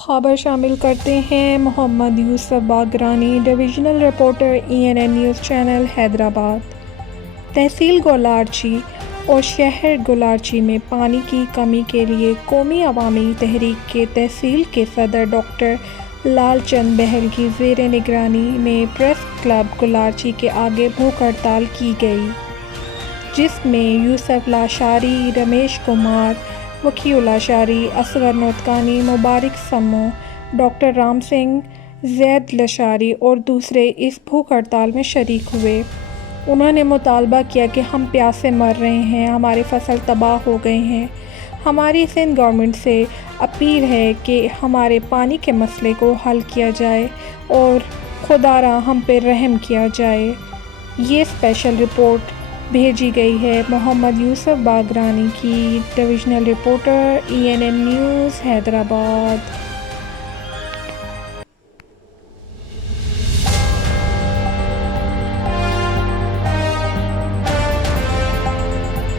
خبر شامل کرتے ہیں Muhammad Yousuf Bagrani, divisional reporter ENN news channel Hyderabad. تحصیل گولارچی اور شہر گولارچی میں پانی کی کمی کے لیے قومی عوامی تحریک کے تحصیل کے صدر ڈاکٹر لال چند بہل کی زیر نگرانی میں پریس کلب گولارچی کے آگے بھوک ہڑتال کی گئی، جس میں یوسف لاشاری، رمیش کمار، وکیع لاشاری، اصغر نوتکانی، مبارک سموں، ڈاکٹر رام سنگھ، زید لاشاری اور دوسرے اس بھوک ہڑتال میں شریک ہوئے۔ انہوں نے مطالبہ کیا کہ ہم پیاس سے مر رہے ہیں، ہماری فصل تباہ ہو گئی ہے۔ ہماری سندھ گورنمنٹ سے اپیل ہے کہ ہمارے پانی کے مسئلے کو حل کیا جائے اور خدارا ہم پہ رحم کیا جائے۔ یہ اسپیشل رپورٹ بھیجی گئی ہے محمد یوسف باگرانی کی، divisional reporter ENN news Hyderabad.